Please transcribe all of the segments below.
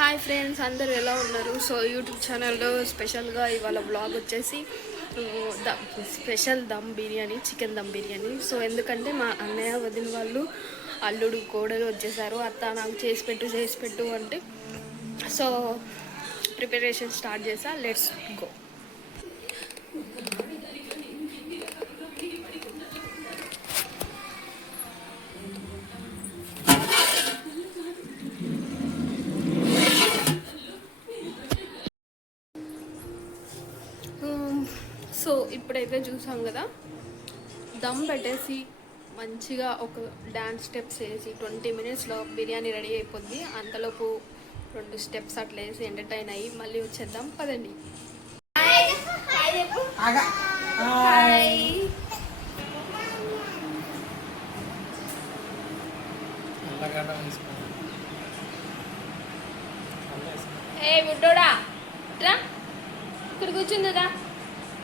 Hi friends, అందరూ ఎలా ఉన్నారు? సో యూట్యూబ్ ఛానల్లో స్పెషల్గా ఇవాళ బ్లాగ్ వచ్చేసి special dum biryani, chicken dum biryani. So ఎందుకంటే మా అన్నయ్య వదిన వాళ్ళు అల్లుడు కోడలు వచ్చేసారు. అత్త నాకు చేసి పెట్టు అంటే సో ప్రిపరేషన్ స్టార్ట్ చేసా. Let's go. సో ఇప్పుడైతే చూసాం కదా, దమ్ పెట్టేసి మంచిగా ఒక డ్యాన్స్ స్టెప్స్ వేసి 20 మినిట్స్లో బిర్యానీ రెడీ అయిపోద్ది. అంతలోపు 2 స్టెప్స్ అట్లా వేసి ఎంటర్టైన్ అయ్యి మళ్ళీ వచ్చేద్దాం, పదండి. ఏ బుడ్డోడా రా, ఇక్కడ కూర్చుందిరా,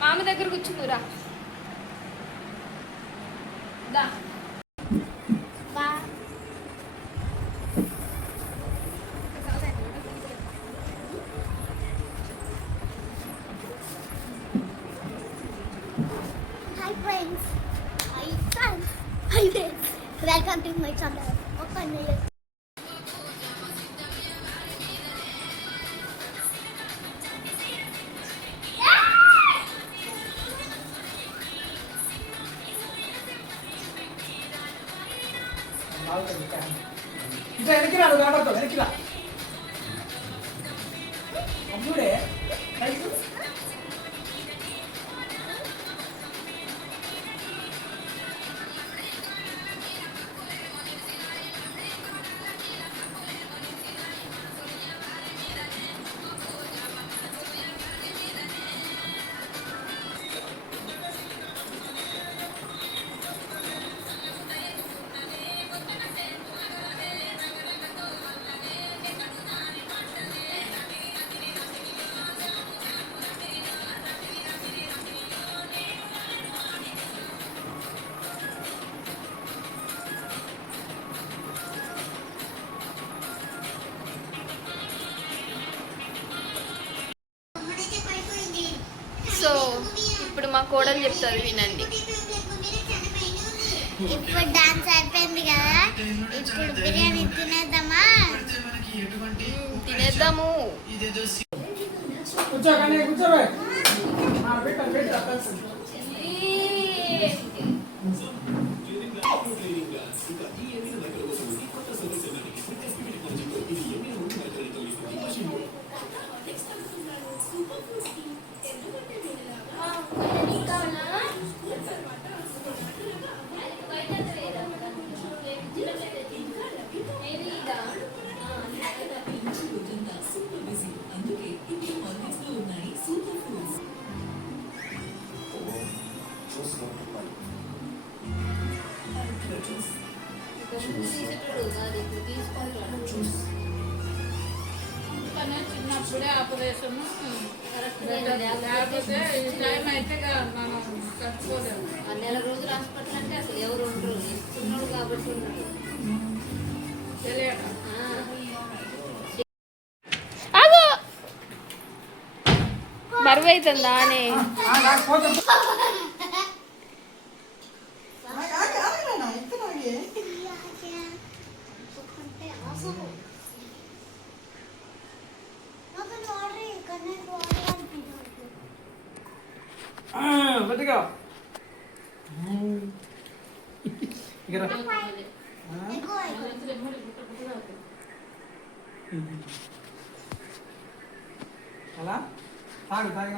మామ దగ్గర కూర్చుందిరా. దా Welcome to my channel. So ఇప్పుడు మా కోడలు చెప్తారు, వినండి. ఇప్పుడు డాన్స్ అయిపోయింది కదా, ఇప్పుడు బిర్యానీ తినేద్దామా? తినేద్దాము. చిన్నప్పుడే ఆపరేషన్ లేకపోతే ఈ టైం అయితే మనం కట్టుకోలేము. 4 రోజులు హాస్పిటల్ అంటే అసలు ఎవరు ఉండరు, ఇస్తున్నాడు కాబట్టి ఉన్నాడు. తెలియక బరువు అవుతుందా అని అలా తాగు తాగిన